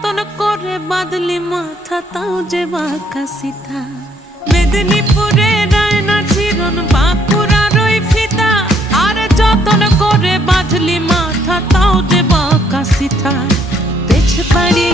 যতন করে বাঁধলি মাথা তাও যে বাঁকা সিথা। মেদিনীপুরে রায়না চিরন বাঁকুড়ার ওই ফিতা, আরে যতন করে বাঁধলি মাথা তাও যে বাঁকা সিথা। পেছ পাড়ি